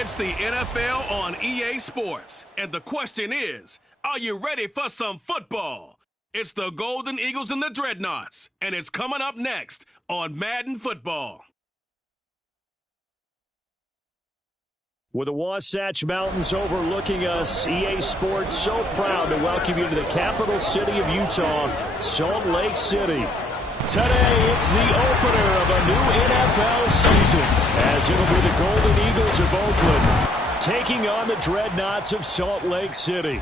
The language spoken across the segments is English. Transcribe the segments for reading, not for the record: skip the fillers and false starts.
It's the NFL on EA Sports, and the question is, are you ready for some football? It's the Golden Eagles and the Dreadnoughts, and it's coming up next on Madden Football. With the Wasatch Mountains overlooking us, EA Sports so proud to welcome you to the capital city of Utah, Salt Lake City. Today, it's the opener of a new NFL season, as it'll be the Golden Eagles of Oakland taking on the Dreadnoughts of Salt Lake City.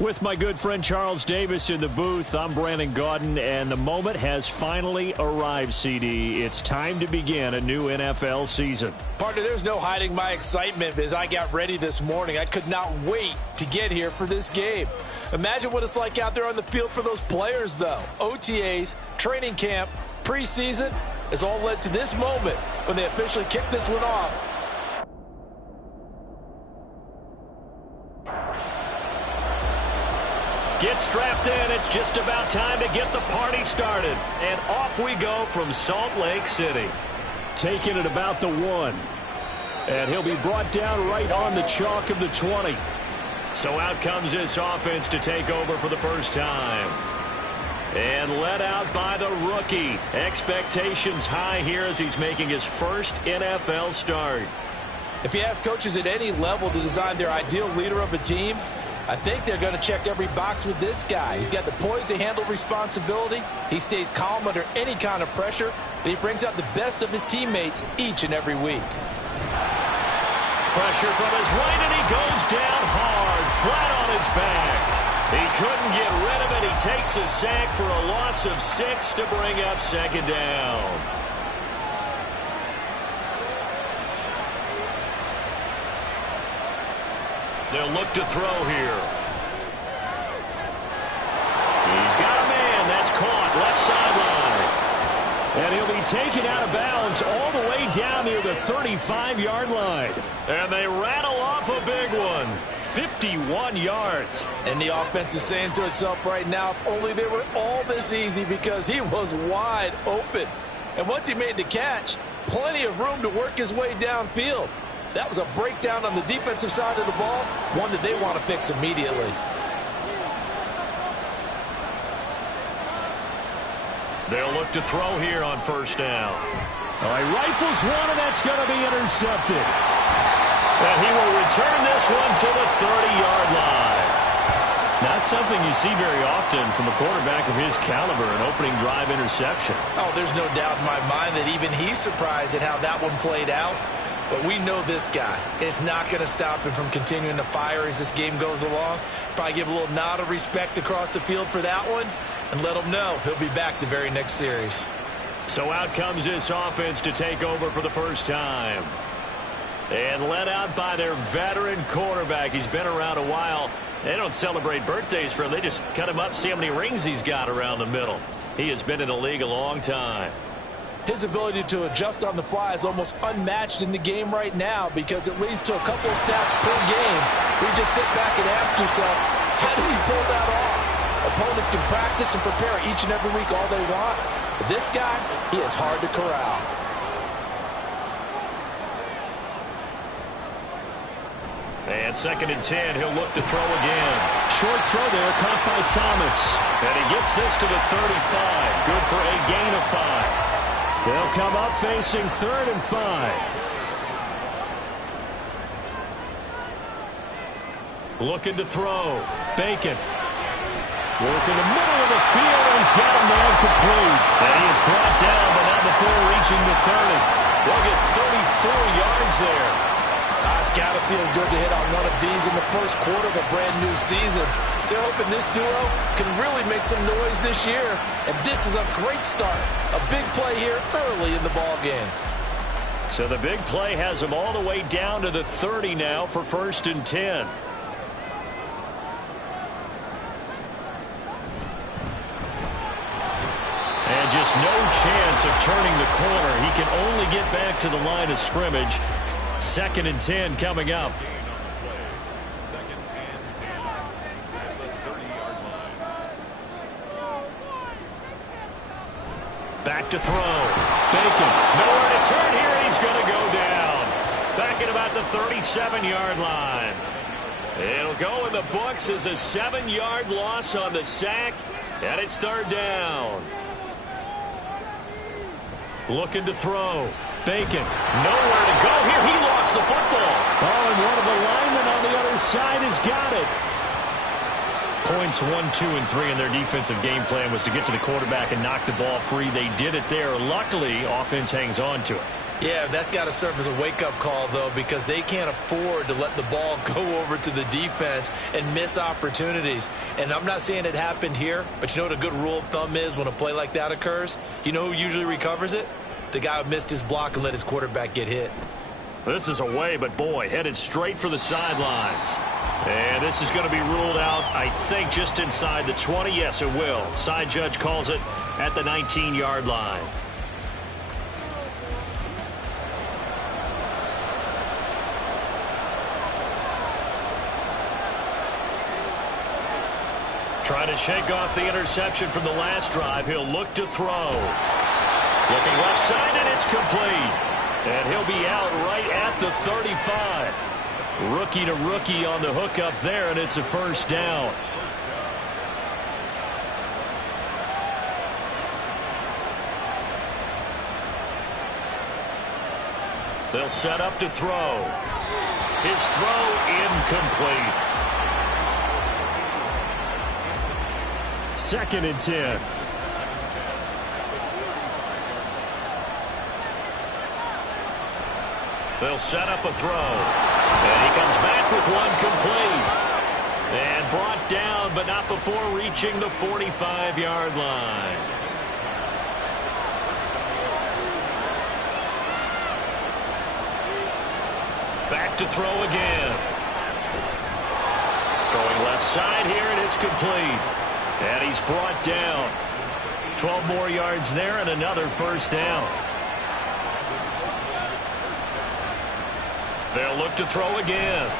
With my good friend Charles Davis in the booth, I'm Brandon Gaudin, and the moment has finally arrived, CD. It's time to begin a new NFL season. Partner, there's no hiding my excitement as I got ready this morning. I could not wait to get here for this game. Imagine what it's like out there on the field for those players, though. OTAs, training camp, preseason has all led to this moment when they officially kick this one off. Get strapped in. It's just about time to get the party started. And off we go from Salt Lake City. Taking it about the 1. And he'll be brought down right on the chalk of the 20. So out comes this offense to take over for the first time. And led out by the rookie. Expectations high here as he's making his first NFL start. If you ask coaches at any level to design their ideal leader of a team, I think they're going to check every box with this guy. He's got the poise to handle responsibility. He stays calm under any kind of pressure. And he brings out the best of his teammates each and every week. Pressure from his right, and he goes down hard, flat on his back. He couldn't get rid of it. He takes a sack for a loss of 6 to bring up second down. They'll look to throw here. He's got a man. That's caught left sideline. And he'll be taken out of bounds all the way down near the 35-yard line. And they rattle off a big one. 51 yards. And the offense is saying to itself right now, if only they were all this easy, because he was wide open. And once he made the catch, plenty of room to work his way downfield. That was a breakdown on the defensive side of the ball, one that they want to fix immediately. They'll look to throw here on first down. He rifles one, and that's going to be intercepted. And he will return this one to the 30-yard line. Not something you see very often from a quarterback of his caliber, an opening drive interception. Oh, there's no doubt in my mind that even he's surprised at how that one played out. But we know this guy is not going to stop him from continuing to fire as this game goes along. Probably give a little nod of respect across the field for that one and let him know he'll be back the very next series. So out comes this offense to take over for the first time. And led out by their veteran quarterback. He's been around a while. They don't celebrate birthdays for him. They just cut him up, see how many rings he's got around the middle. He has been in the league a long time. His ability to adjust on the fly is almost unmatched in the game right now, because it leads to a couple of snaps per game. You just sit back and ask yourself, how did he pull that off? Opponents can practice and prepare each and every week all they want. But this guy, he is hard to corral. And 2nd and 10, he'll look to throw again. Short throw there, caught by Thomas. And he gets this to the 35. Good for a gain of 5. They'll come up facing 3rd and 5. Looking to throw. Bacon. Working the middle of the field, and he's got a man complete. And he is brought down, but not before reaching the 30. They'll get 34 yards there. It's got to feel good to hit on one of these in the first quarter of a brand new season. They're hoping this duo can really make some noise this year. And this is a great start. A big play here early in the ball game. So the big play has them all the way down to the 30 now for 1st and 10. And just no chance of turning the corner. He can only get back to the line of scrimmage. 2nd and 10 coming up. Back to throw. Bacon. Nowhere to turn here. He's going to go down. taken about the 37-yard line. It'll go in the books as a 7-yard loss on the sack, and it's third down. Looking to throw. Bacon, nowhere to go here. He lost the football. Oh, and one of the linemen on the other side has got it. Points 1, 2, and 3 in their defensive game plan was to get to the quarterback and knock the ball free. They did it there. Luckily, offense hangs on to it. Yeah, that's got to serve as a wake-up call, though, because they can't afford to let the ball go over to the defense and miss opportunities. And I'm not saying it happened here, but you know what a good rule of thumb is when a play like that occurs? You know who usually recovers it? The guy who missed his block and let his quarterback get hit. This is away, but boy, headed straight for the sidelines. And this is going to be ruled out, I think, just inside the 20. Yes, it will. Side judge calls it at the 19-yard line. Trying to shake off the interception from the last drive. He'll look to throw. Looking left side, and it's complete. And he'll be out right at the 35. Rookie to rookie on the hookup there, and it's a first down. They'll set up to throw. His throw incomplete. 2nd and 10. They'll set up a throw. And he comes back with one complete. And brought down, but not before reaching the 45-yard line. Back to throw again. Throwing left side here, and it's complete. And he's brought down. 12 more yards there and another first down. They'll look to throw again.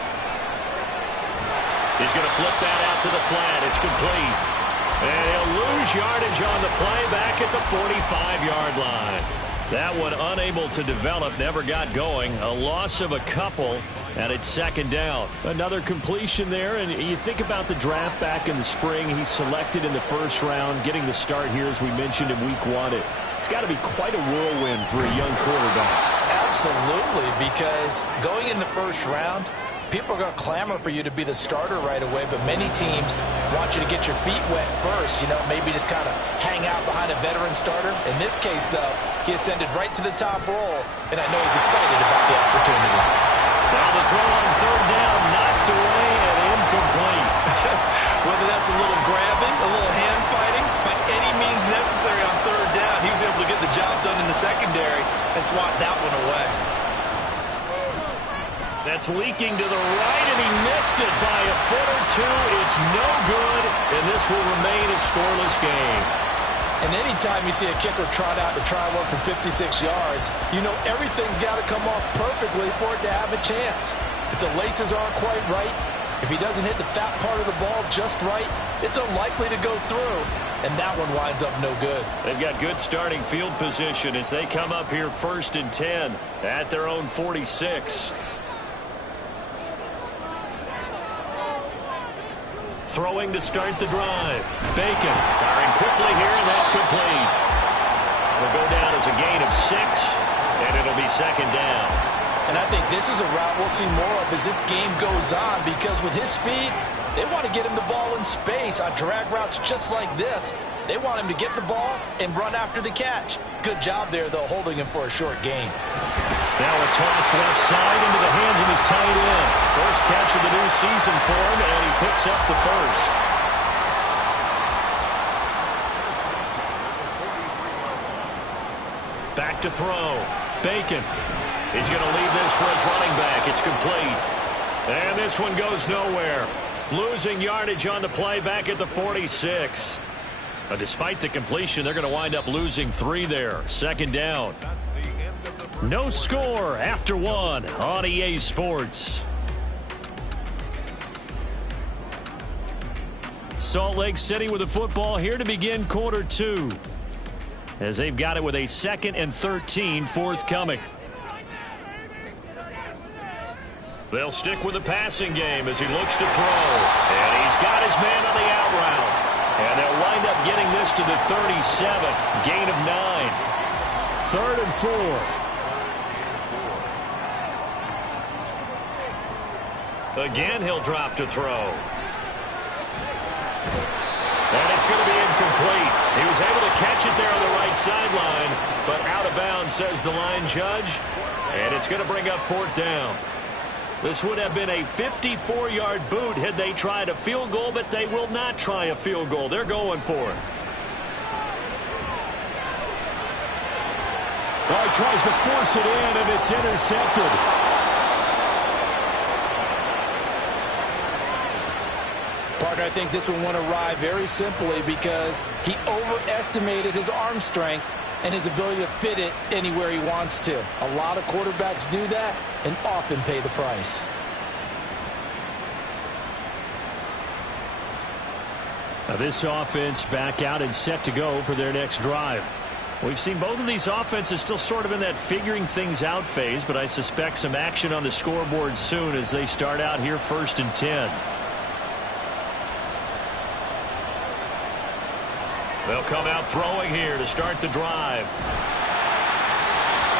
He's going to flip that out to the flat. It's complete. And he'll lose yardage on the play back at the 45-yard line. That one unable to develop, never got going. A loss of a couple, and it's second down. Another completion there, and you think about the draft back in the spring. He's selected in the first round, getting the start here, as we mentioned, in week 1. It's got to be quite a whirlwind for a young quarterback. Absolutely, because going in the first round, people are going to clamor for you to be the starter right away, but many teams want you to get your feet wet first, you know, maybe just kind of hang out behind a veteran starter. In this case, though, he ascended right to the top role, and I know he's excited about the opportunity. Now the throw on third down, knocked away and incomplete. Whether that's a little grabbing, a little hand fighting, by any means necessary on third down, he was able to get the job done in the secondary and swat that one away. That's leaking to the right, and he missed it by a foot or two. It's no good, and this will remain a scoreless game. And anytime you see a kicker trot out to try work for 56 yards, you know everything's got to come off perfectly for it to have a chance. If the laces aren't quite right, if he doesn't hit the fat part of the ball just right, it's unlikely to go through, and that one winds up no good. They've got good starting field position as they come up here 1st and 10 at their own 46. Throwing to start the drive. Bacon firing quickly here, and that's complete. Will go down as a gain of 6, and it'll be second down. And I think this is a route we'll see more of as this game goes on, because with his speed, they want to get him the ball in space on drag routes just like this. They want him to get the ball and run after the catch. Good job there, though, holding him for a short gain. Now a toss left side into the hands of his tight end. First catch of the new season for him, and he picks up the first. Back to throw. Bacon. He's going to leave this for his running back. It's complete. And this one goes nowhere. Losing yardage on the play back at the 46. Despite the completion, they're going to wind up losing 3 there. Second down. No score after 1 on EA Sports. Salt Lake City with the football here to begin quarter 2. As they've got it with a 2nd and 13 forthcoming. They'll stick with the passing game as he looks to throw. And he's got his man on the out route. And they'll wind up getting this to the 37. Gain of 9. 3rd and 4. Again, he'll drop to throw. And it's going to be incomplete. He was able to catch it there on the right sideline, but out of bounds, says the line judge. And it's going to bring up 4th down. This would have been a 54-yard boot had they tried a field goal, but they will not try a field goal. They're going for it. Well, he tries to force it in, and it's intercepted. Partner, I think this one went awry very simply because he overestimated his arm strength and his ability to fit it anywhere he wants to. A lot of quarterbacks do that and often pay the price. Now this offense back out and set to go for their next drive. We've seen both of these offenses still sort of in that figuring things out phase, but I suspect some action on the scoreboard soon as they start out here 1st and 10. They'll come out throwing here to start the drive.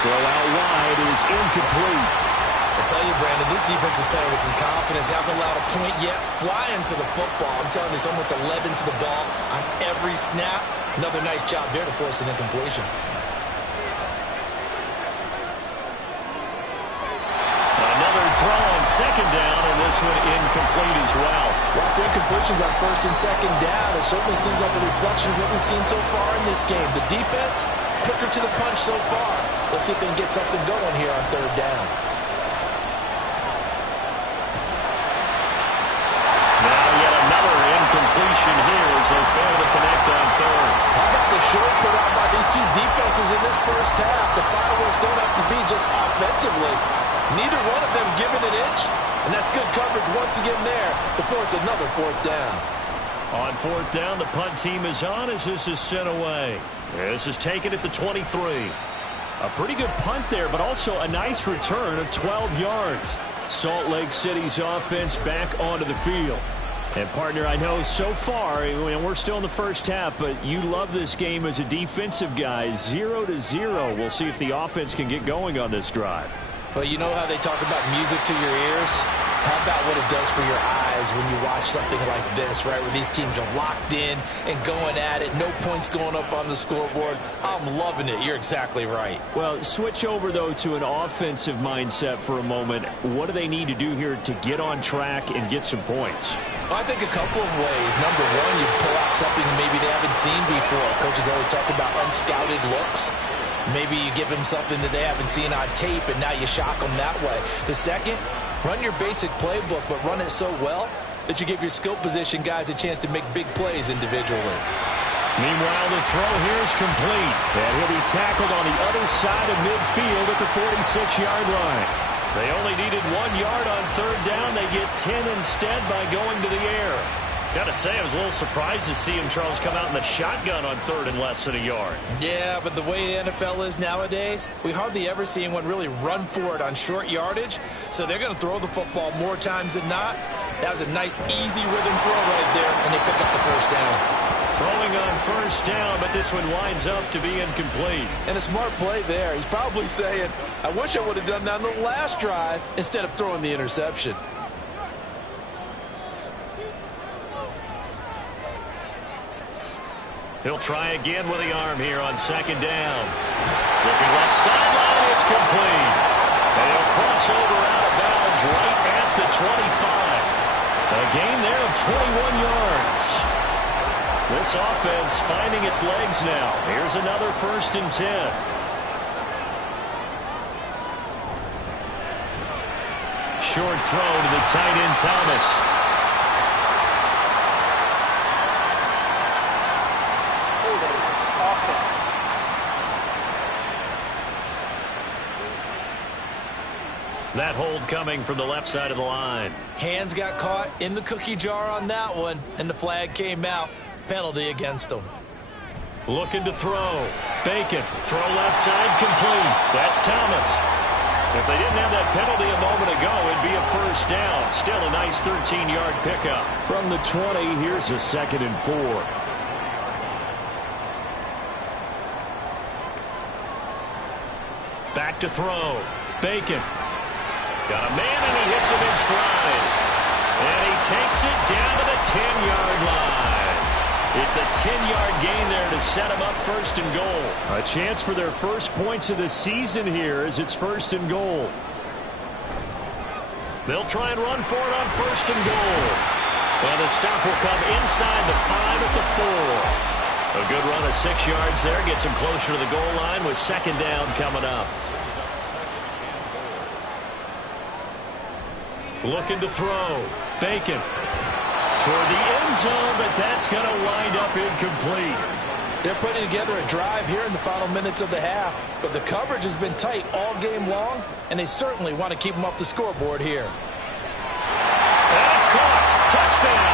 Throw out wide is incomplete. I tell you, Brandon, this defense is playing with some confidence. They haven't allowed a point yet. Flying to the football. I'm telling you, it's almost 11 to the ball on every snap. Another nice job there to force an incompletion. Another throw on 2nd down, and this one incomplete as well. Well, the incompletions on 1st and 2nd down, it certainly seems like a reflection of what we've seen so far in this game. The defense, quicker to the punch so far. Let's see if they can get something going here on 3rd down. Now yet another incompletion here as they fail to connect on 3rd. How about the show put out by these two defenses in this first half? The fireworks don't have to be just offensively. Neither one of them giving an inch, and that's good coverage once again there to force another 4th down. On 4th down, the punt team is on as this is sent away. This is taken at the 23. A pretty good punt there, but also a nice return of 12 yards. Salt Lake City's offense back onto the field. And, partner, I know so far, we're still in the first half, but you love this game as a defensive guy. 0-0. We'll see if the offense can get going on this drive. Well, you know how they talk about music to your ears? How about what it does for your eyes when you watch something like this, right, where these teams are locked in and going at it, no points going up on the scoreboard? I'm loving it. You're exactly right. Well, switch over, though, to an offensive mindset for a moment. What do they need to do here to get on track and get some points? Well, I think a couple of ways. Number one, you pull out something maybe they haven't seen before. Coaches always talk about unscouted looks. Maybe you give them something that they haven't seen on tape, and now you shock them that way. The second, run your basic playbook, but run it so well that you give your skill position guys a chance to make big plays individually. Meanwhile, the throw here is complete. And he'll be tackled on the other side of midfield at the 46-yard line. They only needed 1 yard on 3rd down. They get 10 instead by going to the air. Got to say, I was a little surprised to see him, Charles, come out in the shotgun on 3rd and less than a yard. Yeah, but the way the NFL is nowadays, we hardly ever see anyone really run for it on short yardage. So they're going to throw the football more times than not. That was a nice, easy rhythm throw right there, and they pick up the 1st down. Throwing on 1st down, but this one winds up to be incomplete. And a smart play there. He's probably saying, I wish I would have done that on the last drive instead of throwing the interception. He'll try again with the arm here on 2nd down. Looking left sideline, it's complete. And he'll cross over out of bounds right at the 25. A gain there of 21 yards. This offense finding its legs now. Here's another 1st and 10. Short throw to the tight end, Thomas. That hold coming from the left side of the line. Hands got caught in the cookie jar on that one, and the flag came out. Penalty against them. Looking to throw. Bacon. Throw left side complete. That's Thomas. If they didn't have that penalty a moment ago, it'd be a first down. Still a nice 13-yard pickup. From the 20, here's a 2nd and 4. Back to throw. Bacon. Got a man, and he hits him in stride. And he takes it down to the 10-yard line. It's a 10-yard gain there to set him up 1st and goal. A chance for their first points of the season here as it's 1st and goal. They'll try and run for it on 1st and goal. And the stop will come inside the 5 at the 4. A good run of 6 yards there. Gets him closer to the goal line with 2nd down coming up. Looking to throw. Bacon. Toward the end zone, but that's going to wind up incomplete. They're putting together a drive here in the final minutes of the half, but the coverage has been tight all game long, and they certainly want to keep them off the scoreboard here. That's caught. Touchdown.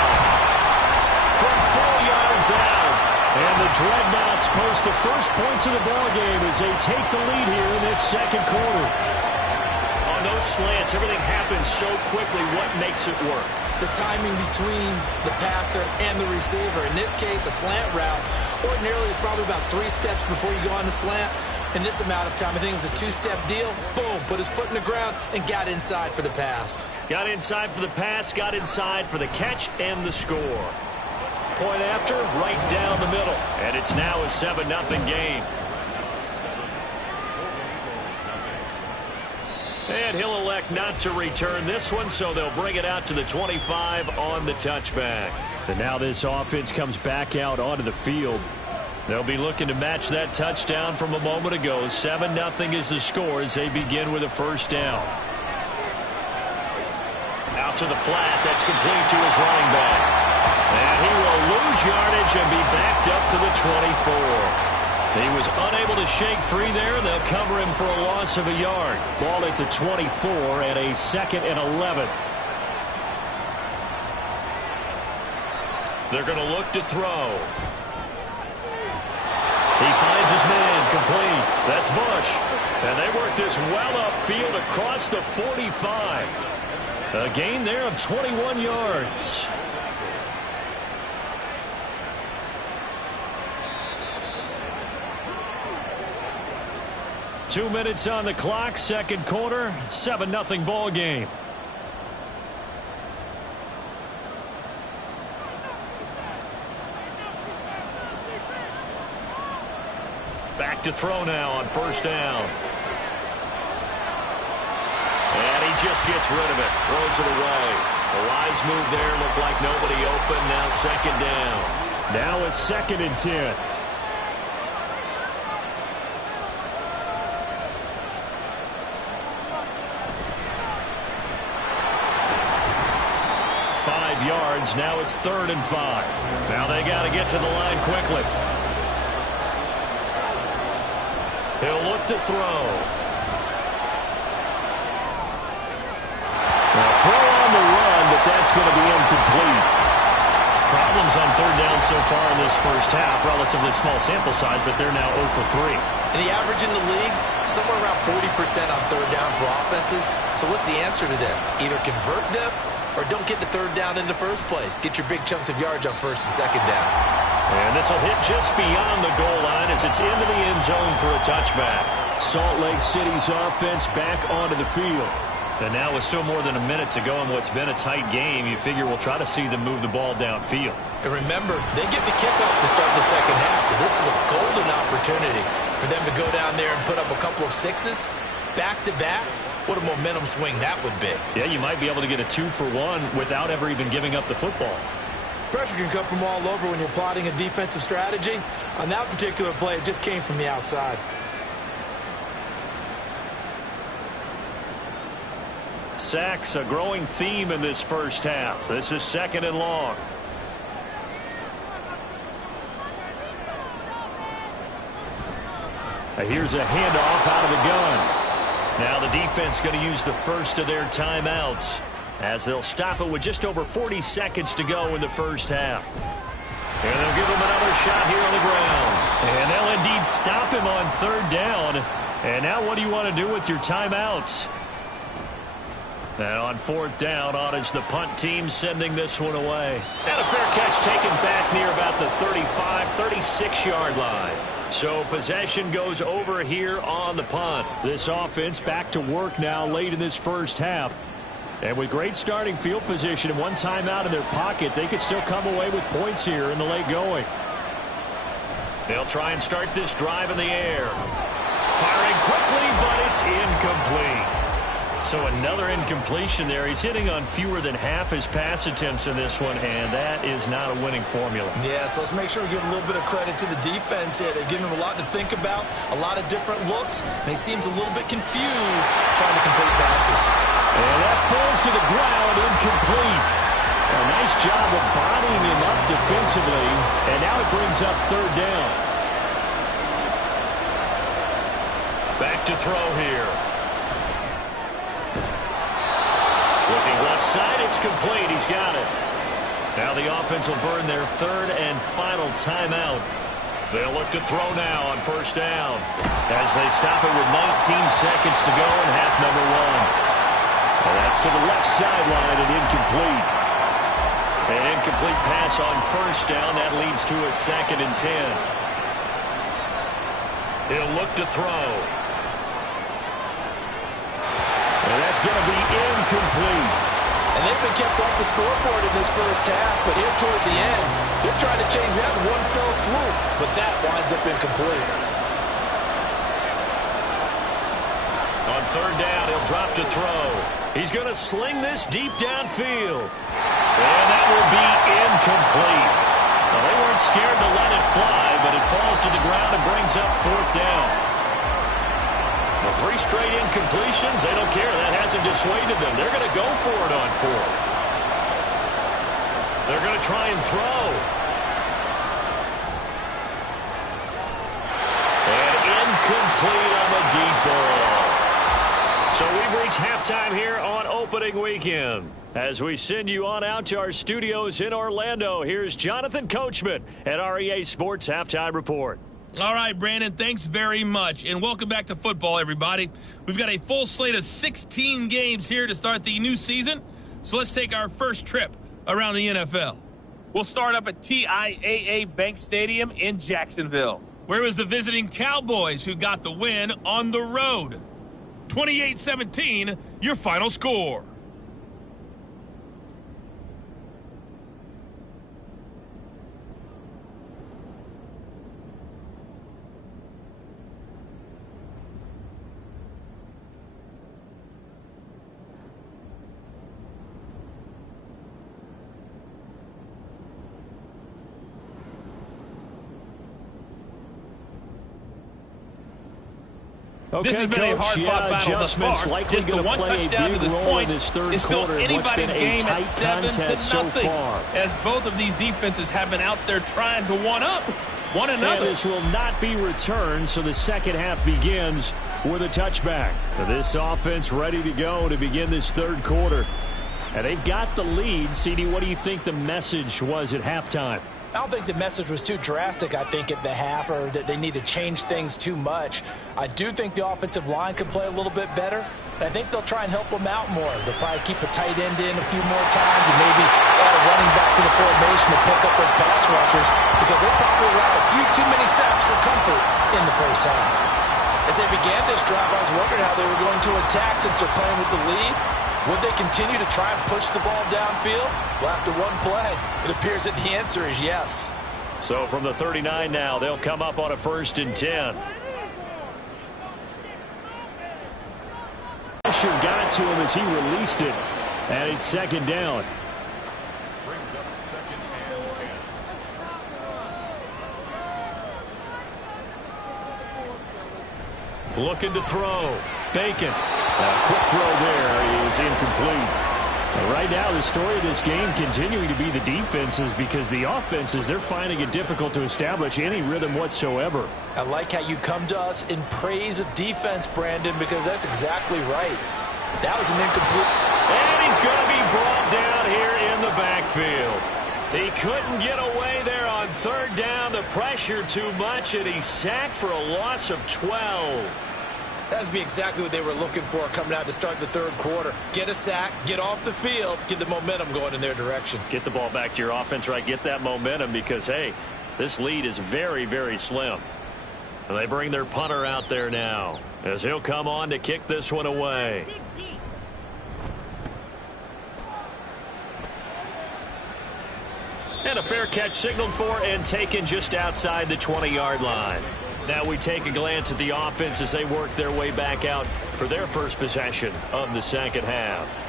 From 4 yards out. And the Dreadnoughts post the first points of the ballgame as they take the lead here in this 2nd quarter. On those slants, everything happens so quickly. What makes it work? The timing between the passer and the receiver. In this case, a slant route ordinarily is probably about 3 steps before you go on the slant. In this amount of time, I think it was a 2-step deal. Boom, put his foot in the ground and got inside for the pass. Got inside for the pass, got inside for the catch and the score. Point after, right down the middle. And it's now a 7-0 game. And he'll elect not to return this one, so they'll bring it out to the 25 on the touchback. And now this offense comes back out onto the field. They'll be looking to match that touchdown from a moment ago. 7-0 is the score as they begin with a 1st down. Out to the flat. That's complete to his running back. And he will lose yardage and be backed up to the 24. He was unable to shake free there. They'll cover him for a loss of a yard. Ball at the 24 and a 2nd and 11. They're going to look to throw. He finds his man complete. That's Bush. And they work this well upfield across the 45. A gain there of 21 yards. Two minutes on the clock, 2nd quarter, 7-0 ball game. Back to throw now on 1st down. And he just gets rid of it, throws it away. A wise move there, looked like nobody open, now 2nd down. Now a 2nd and 10. Yards. Now it's 3rd and 5. Now they got to get to the line quickly. He'll look to throw. Now throw on the run, but that's going to be incomplete. Problems on 3rd down so far in this 1st half. Relatively small sample size, but they're now 0 for 3. And the average in the league, somewhere around 40% on 3rd down for offenses. So what's the answer to this? Either convert them or don't get the 3rd down in the first place. Get your big chunks of yards on 1st and 2nd down. And this will hit just beyond the goal line as it's into the end zone for a touchback. Salt Lake City's offense back onto the field. And now with still more than a minute to go in what's been a tight game, you figure we'll try to see them move the ball downfield. And remember, they get the kickoff to start the 2nd half, so this is a golden opportunity for them to go down there and put up a couple of 6s back-to-back. What a momentum swing that would be. Yeah, you might be able to get a 2-for-1 without ever even giving up the football. Pressure can come from all over when you're plotting a defensive strategy. On that particular play, it just came from the outside. Sacks, a growing theme in this 1st half. This is 2nd and long. Here's a handoff out of the gun. Now the defense going to use the first of their timeouts as they'll stop it with just over 40 seconds to go in the 1st half. And they'll give him another shot here on the ground. And they'll indeed stop him on 3rd down And now what do you want to do with your timeouts? And on 4th down, on is the punt team sending this one away. And a fair catch taken back near about the 35, 36-yard line. So possession goes over here on the punt. This offense back to work now late in this first half. And with great starting field position and one timeout in their pocket, they could still come away with points here in the late going. They'll try and start this drive in the air. Firing quickly, but it's incomplete. So another incompletion there. He's hitting on fewer than half his pass attempts in this one, and that is not a winning formula. Yes, let's make sure we give a little bit of credit to the defense here. They've given him a lot to think about, a lot of different looks, and he seems a little bit confused trying to complete passes. And that falls to the ground, incomplete. A nice job of bodying him up defensively, and now it brings up 3rd down. Back to throw here. Looking left side, it's complete. He's got it. Now the offense will burn their 3rd and final timeout. They'll look to throw now on 1st down as they stop it with 19 seconds to go in half number 1. And that's to the left sideline and incomplete. An incomplete pass on 1st down. That leads to a 2nd and 10. He'll look to throw. And that's going to be incomplete. And they've been kept off the scoreboard in this first half, but here toward the end, they're trying to change that in one fell swoop, but that winds up incomplete. On 3rd down, he'll drop to throw. He's going to sling this deep downfield. And that will be incomplete. Well, they weren't scared to let it fly, but it falls to the ground and brings up 4th down. Well, 3 straight incompletions, they don't care. That hasn't dissuaded them. They're going to go for it on 4th. They're going to try and throw. And incomplete on the deep ball. So we've reached halftime here on opening weekend. As we send you on out to our studios in Orlando, here's Jonathan Coachman at REA Sports Halftime Report. All right, Brandon, thanks very much, and welcome back to football, everybody. We've got a full slate of 16 games here to start the new season, so let's take our first trip around the NFL. We'll start up at TIAA Bank Stadium in Jacksonville. Where was the visiting Cowboys who got the win on the road? 28-17, your final score. Okay, this has been a hard-fought battle thus far. Just the one touchdown to this point is still anybody's game at 7-0, as both of these defenses have been out there trying to one-up one another. And this will not be returned, so the second half begins with a touchback. This offense ready to go to begin this 3rd quarter. And they've got the lead. CD, what do you think the message was at halftime? I don't think the message was too drastic, I think, at the half, or that they need to change things too much. I do think the offensive line can play a little bit better, and I think they'll try and help them out more. They'll probably keep a tight end in a few more times and maybe add a running back to the formation to pick up those pass rushers, because they probably allowed a few too many sacks for comfort in the first half. As they began this drive, I was wondering how they were going to attack since they're playing with the lead. Would they continue to try and push the ball downfield? Well, after one play, it appears that the answer is yes. So from the 39 now, they'll come up on a 1st and 10. Pressure got to him as he released it, and it's 2nd down. Brings up 2nd and 10. Looking to throw. Bacon. A quick throw there is incomplete. Right now, the story of this game continuing to be the defenses, because the offenses, they're finding it difficult to establish any rhythm whatsoever. I like how you come to us in praise of defense, Brandon, because that's exactly right. That was an incomplete. And he's going to be brought down here in the backfield. He couldn't get away there on 3rd down. The pressure too much, and he's sacked for a loss of 12. That's be exactly what they were looking for coming out to start the third quarter. Get a sack, get off the field, get the momentum going in their direction. Get the ball back to your offense, right? Get that momentum because, hey, this lead is very, very slim. And they bring their punter out there now as he'll come on to kick this one away. And a fair catch signaled for and taken just outside the 20-yard line. Now we take a glance at the offense as they work their way back out for their first possession of the second half.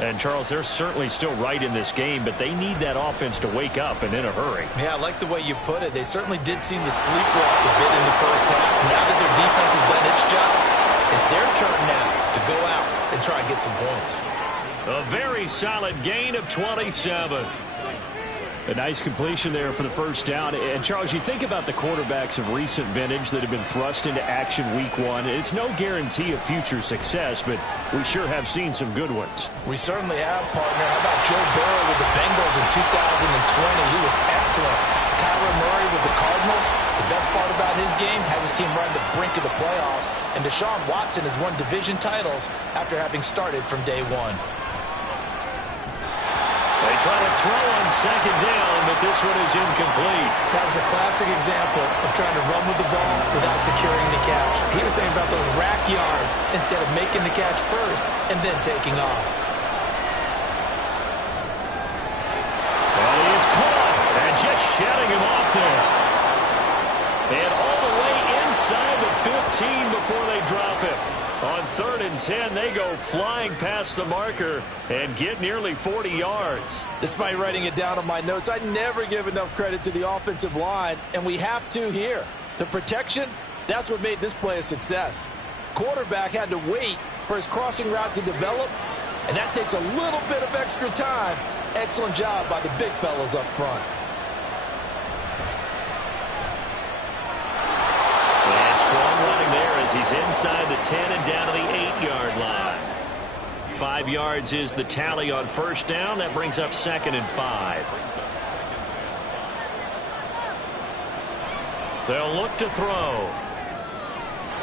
And, Charles, they're certainly still right in this game, but they need that offense to wake up and in a hurry. Yeah, I like the way you put it. They certainly did seem to sleepwalk a bit in the first half. Now that their defense has done its job, it's their turn now to go out and try and get some points. A very solid gain of 27. A nice completion there for the first down. And, Charles, you think about the quarterbacks of recent vintage that have been thrust into action week one. It's no guarantee of future success, but we sure have seen some good ones. We certainly have, partner. How about Joe Burrow with the Bengals in 2020? He was excellent. Kyler Murray with the Cardinals. The best part about his game has his team right at the brink of the playoffs. And Deshaun Watson has won division titles after having started from day one. They try to throw on second down, but this one is incomplete. That was a classic example of trying to run with the ball without securing the catch. He was thinking about those rack yards instead of making the catch first and then taking off. And he's caught and just shedding him off there. And all the way inside the 15 before they drop it. On 3rd and 10, they go flying past the marker and get nearly 40 yards. Despite writing it down on my notes, I never give enough credit to the offensive line, and we have to here. The protection, that's what made this play a success. Quarterback had to wait for his crossing route to develop, and that takes a little bit of extra time. Excellent job by the big fellas up front. Strong running there as he's inside the 10 and down to the 8-yard line. 5 yards is the tally on first down. That brings up 2nd and 5. They'll look to throw.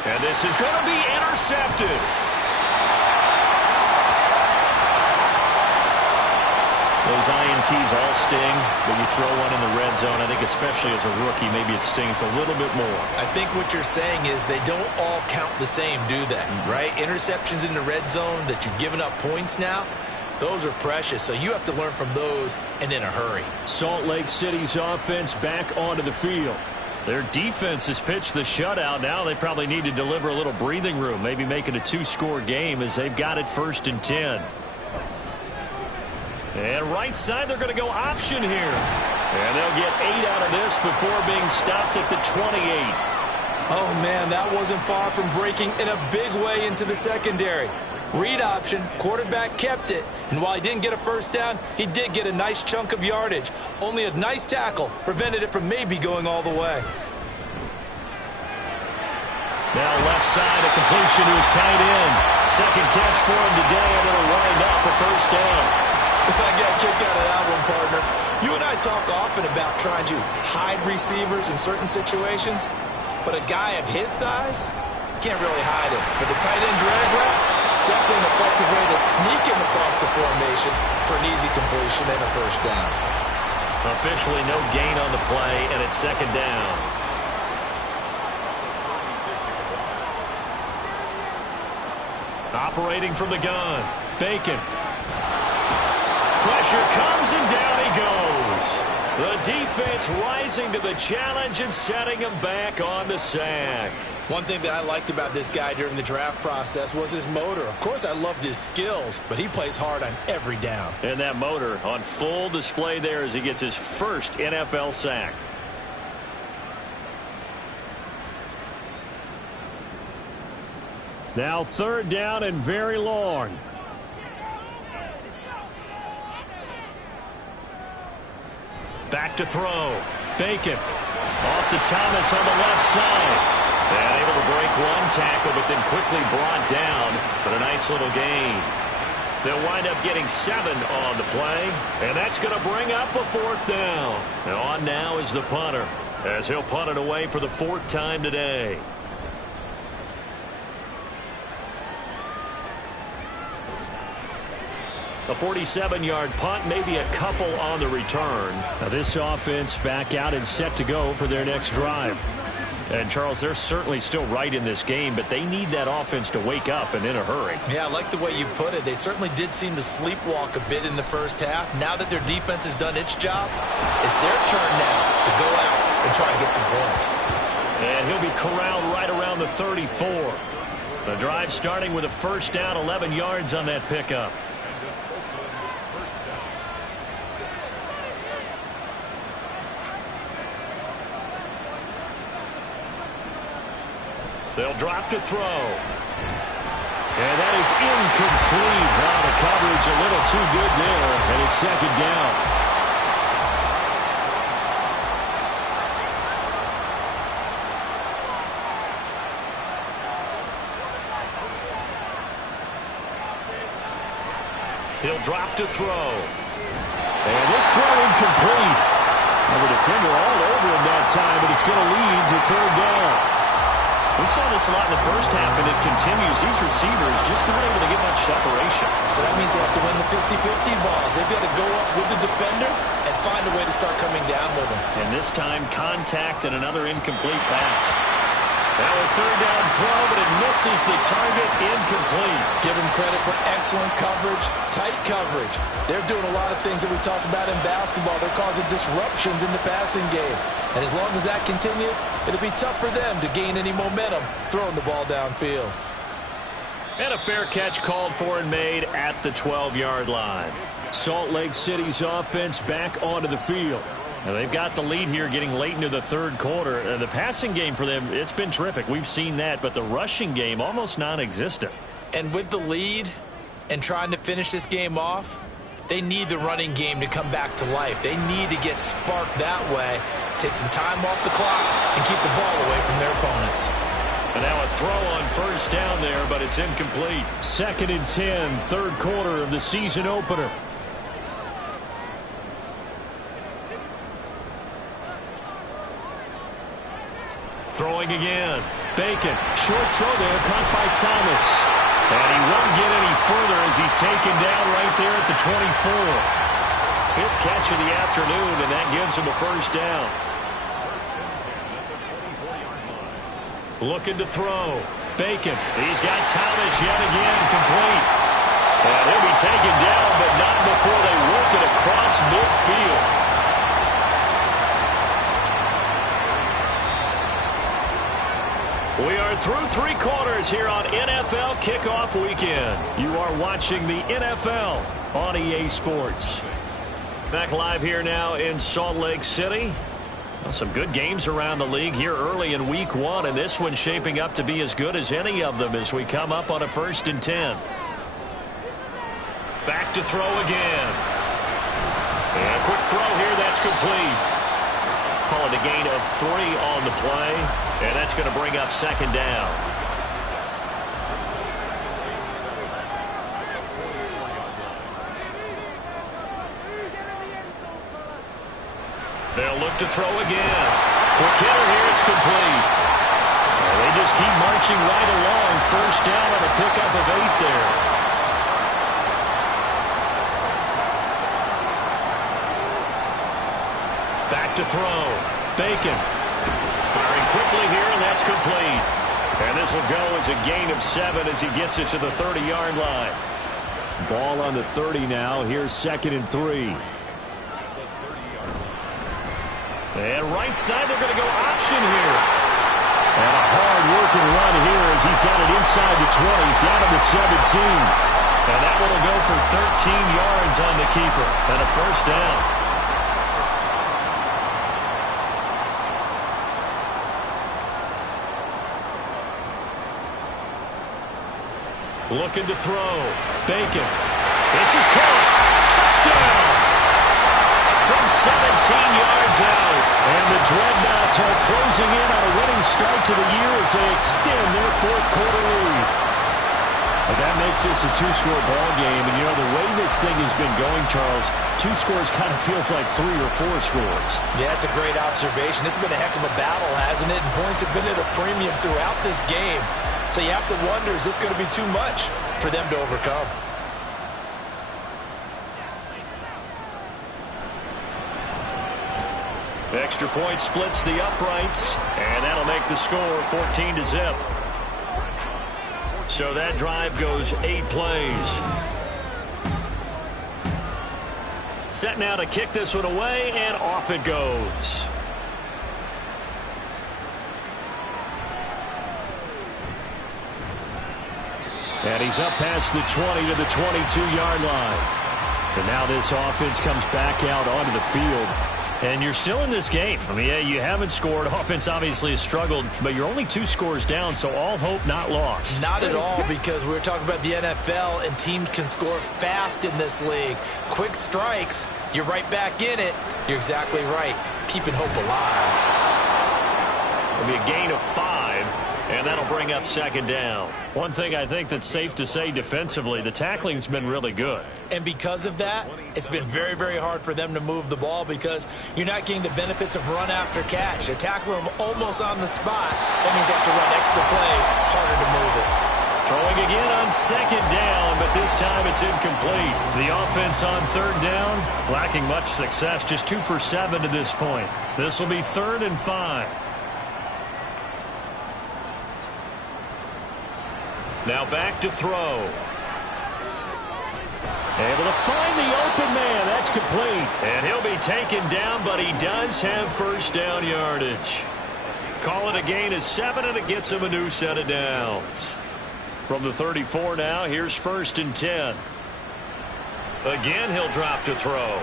And this is going to be intercepted. Those INTs all sting, but you throw one in the red zone. I think especially as a rookie, maybe it stings a little bit more. I think what you're saying is they don't all count the same, do they? Right? Interceptions in the red zone that you've given up points now, those are precious. So you have to learn from those and in a hurry. Salt Lake City's offense back onto the field. Their defense has pitched the shutout. Now they probably need to deliver a little breathing room, maybe make it a 2-score game as they've got it 1st and 10. And right side, they're going to go option here. And they'll get 8 out of this before being stopped at the 28. Oh, man, that wasn't far from breaking in a big way into the secondary. Read option, quarterback kept it. And while he didn't get a first down, he did get a nice chunk of yardage. Only a nice tackle prevented it from maybe going all the way. Now left side, a completion to his tight end. Second catch for him today, and it'll wind up a first down. I got a kick out of that one, partner. You and I talk often about trying to hide receivers in certain situations, but a guy of his size can't really hide it. But the tight end drag route, definitely an effective way to sneak him across the formation for an easy completion and a first down. Officially no gain on the play, and it's 2nd down. Operating from the gun, Bacon. Pressure comes, and down he goes. The defense rising to the challenge and setting him back on the sack. One thing that I liked about this guy during the draft process was his motor. Of course, I loved his skills, but he plays hard on every down. And that motor on full display there as he gets his first NFL sack. Now 3rd down and very long. Back to throw. Bacon. Off to Thomas on the left side. And able to break one tackle, but then quickly brought down. But a nice little gain. They'll wind up getting 7 on the play. And that's going to bring up a 4th down. And on now is the punter, as he'll punt it away for the 4th time today. A 47-yard punt, maybe a couple on the return. Now this offense back out and set to go for their next drive. And, Charles, they're certainly still right in this game, but they need that offense to wake up and in a hurry. Yeah, I like the way you put it. They certainly did seem to sleepwalk a bit in the first half. Now that their defense has done its job, it's their turn now to go out and try and get some points. And he'll be corralled right around the 34. The drive starting with a first down, 11 yards on that pickup. They'll drop to throw. And that is incomplete. Wow, the coverage a little too good there, and it's second down. He'll drop to throw. And this throw incomplete. And the defender all over him that time, but it's going to lead to third down. We saw this a lot in the first half, and it continues. These receivers just not able to get much separation. So that means they have to win the 50-50 balls. They've got to go up with the defender and find a way to start coming down with them. And this time, contact and another incomplete pass. Now a third down throw, but it misses the target, incomplete. Give them credit for excellent coverage, tight coverage. They're doing a lot of things that we talk about in basketball. They're causing disruptions in the passing game. And as long as that continues, it'll be tough for them to gain any momentum throwing the ball downfield. And a fair catch called for and made at the 12-yard line. Salt Lake City's offense back onto the field. Now they've got the lead here getting late into the third quarter. The passing game for them, it's been terrific. We've seen that, but the rushing game almost non-existent. And with the lead and trying to finish this game off, they need the running game to come back to life. They need to get sparked that way, take some time off the clock, and keep the ball away from their opponents. And now a throw on first down there, but it's incomplete. 2nd and 10, third quarter of the season opener. Throwing again. Bacon. Short throw there, caught by Thomas. And he won't get any further as he's taken down right there at the 24. 5th catch of the afternoon, and that gives him a first down. Looking to throw. Bacon. He's got Thomas yet again, complete. And he'll be taken down, but not before they work it across midfield. We are through 3 quarters here on NFL Kickoff Weekend. You are watching the NFL on EA Sports. Back live here now in Salt Lake City. Well, some good games around the league here early in Week 1, and this one's shaping up to be as good as any of them as we come up on a 1st and 10. Back to throw again. And a quick throw here, that's complete. Call it a gain of 3 on the play, and that's going to bring up 2nd down. They'll look to throw again. Quick hitter here, it's complete. Well, they just keep marching right along. First down on a pickup of 8 there. Back to throw. Bacon. Firing quickly here, and that's complete. And this will go as a gain of 7 as he gets it to the 30-yard line. Ball on the 30 now. Here's 2nd and 3. And right side, they're going to go option here. And a hard-working run here as he's got it inside the 20, down to the 17. And that one will go for 13 yards on the keeper. And a first down. Looking to throw. Bacon. This is caught. Touchdown! From 17 yards out. And the Dreadnoughts are closing in on a winning start to the year as they extend their 4th quarter lead. But that makes this a 2-score ball game. And, you know, the way this thing has been going, Charles, 2 scores kind of feels like 3 or 4 scores. Yeah, it's a great observation. This has been a heck of a battle, hasn't it? And points have been at a premium throughout this game. So you have to wonder, is this going to be too much for them to overcome? Extra point splits the uprights, and that'll make the score 14-0. So that drive goes 8 plays. Set now to kick this one away, and off it goes. And he's up past the 20 to the 22-yard line. And now this offense comes back out onto the field. And you're still in this game. I mean, yeah, you haven't scored. Offense obviously has struggled, but you're only 2 scores down, so all hope not lost. Not at all, because we're talking about the NFL, and teams can score fast in this league. Quick strikes, you're right back in it. You're exactly right. Keeping hope alive. It'll be a gain of 5, and that'll bring up 2nd down. One thing I think that's safe to say defensively, the tackling's been really good. And because of that, it's been very, very hard for them to move the ball because you're not getting the benefits of run after catch. They tackle them almost on the spot. That means they have to run extra plays, harder to move it. Throwing again on 2nd down, but this time it's incomplete. The offense on 3rd down, lacking much success, just 2 for 7 to this point. This will be 3rd and 5. Now back to throw. Able to find the open man. That's complete. And he'll be taken down, but he does have 1st down yardage. Call it a gain of 7, and it gets him a new set of downs. From the 34 now, here's 1st and 10. Again, he'll drop to throw.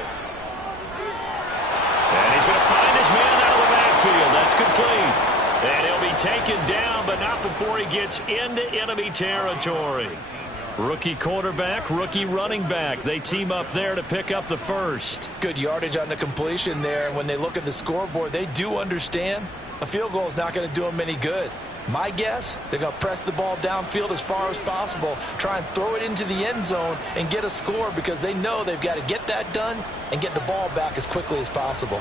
And he's going to find his man out of the backfield. That's complete. And he'll be taken down, but not before he gets into enemy territory. Rookie quarterback, rookie running back. They team up there to pick up the 1st. Good yardage on the completion there. And when they look at the scoreboard, they do understand a field goal is not going to do them any good. My guess, they're going to press the ball downfield as far as possible, try and throw it into the end zone and get a score because they know they've got to get that done and get the ball back as quickly as possible.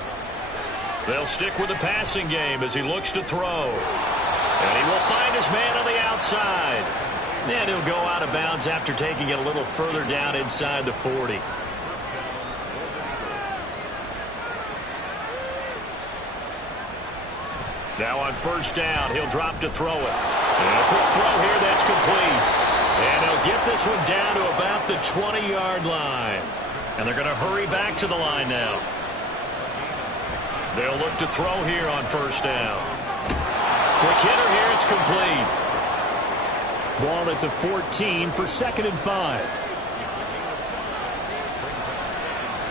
They'll stick with the passing game as he looks to throw. And he will find his man on the outside. And he'll go out of bounds after taking it a little further down inside the 40. Now on 1st down, he'll drop to throw it. And a quick throw here, that's complete. And he'll get this one down to about the 20-yard line. And they're going to hurry back to the line now. They'll look to throw here on 1st down. Quick hitter here, it's complete. Ball at the 14 for 2nd and 5.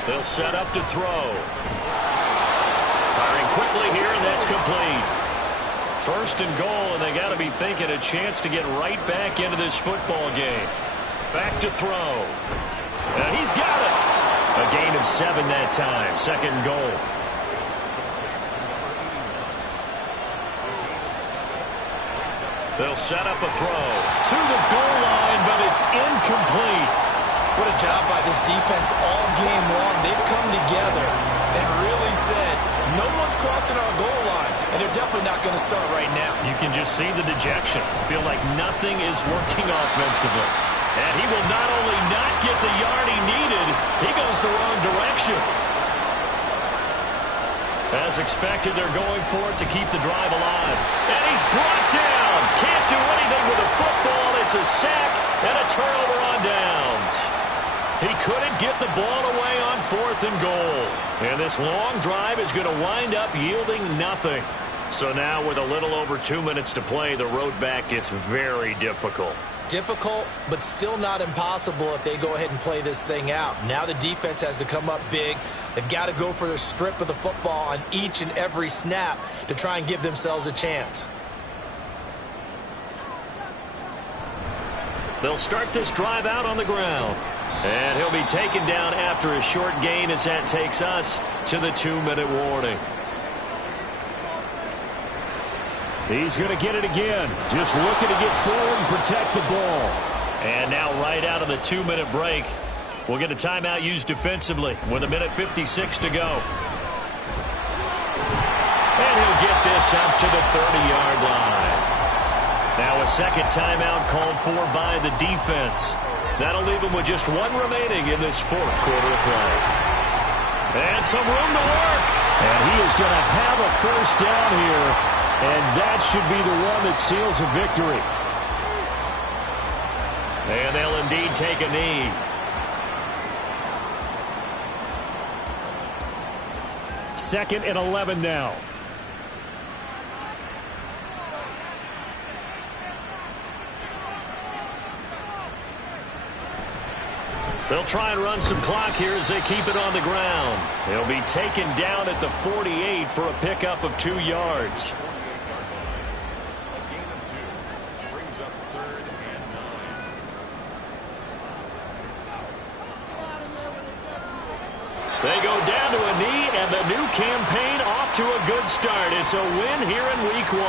They'll set up to throw. Firing quickly here, and that's complete. 1st and goal, and they got to be thinking a chance to get right back into this football game. Back to throw. And he's got it. A gain of 7 that time. 2nd and goal. They'll set up a throw to the goal line, but it's incomplete. What a job by this defense all game long. They've come together and really said, no one's crossing our goal line, and they're definitely not going to start right now. You can just see the dejection. Feel like nothing is working offensively. And he will not only not get the yard he needed, he goes the wrong direction. As expected, they're going for it to keep the drive alive. And he's brought down. Can't do anything with a football. It's a sack and a turnover on downs. He couldn't get the ball away on 4th and goal. And this long drive is going to wind up yielding nothing. So now with a little over 2 minutes to play, the road back gets very difficult. Difficult, but still not impossible if they go ahead and play this thing out. Now the defense has to come up big. They've got to go for their strip of the football on each and every snap to try and give themselves a chance. They'll start this drive out on the ground. And he'll be taken down after a short gain as that takes us to the 2-minute warning. He's going to get it again. Just looking to get forward and protect the ball. And now right out of the 2-minute break, we'll get a timeout used defensively with 1:56 to go. And he'll get this up to the 30-yard line. Now a 2nd timeout called for by the defense. That'll leave him with just 1 remaining in this 4th quarter of play. And some room to work. And he is going to have a first down here. And that should be the one that seals a victory. And they'll indeed take a knee. Second and 11 now. They'll try and run some clock here as they keep it on the ground. They'll be taken down at the 48 for a pickup of 2 yards. A gain of 2 brings up 3rd and 9. They go down to a knee, and the new campaign off to a good start. It's a win here in week 1.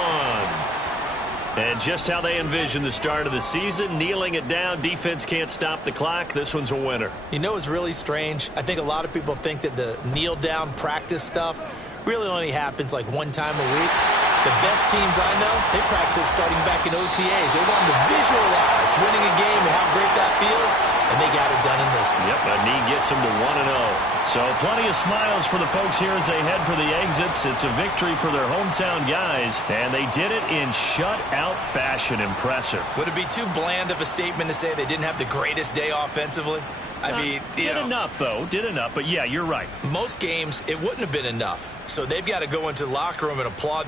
And just how they envision the start of the season, kneeling it down, defense can't stop the clock. This one's a winner. You know what's really strange? I think a lot of people think that the kneel-down practice stuff really only happens like 1 time a week. The best teams I know, they practice starting back in OTAs. They want to visualize winning a game and how great that feels, and they got it done in this one. Yep, a knee gets them to 1-0. So plenty of smiles for the folks here as they head for the exits. It's a victory for their hometown guys, and they did it in shutout fashion. Impressive. Would it be too bland of a statement to say they didn't have the greatest day offensively? I mean, did enough, though. Did enough, but yeah, you're right. Most games, it wouldn't have been enough. So they've got to go into the locker room and applaud their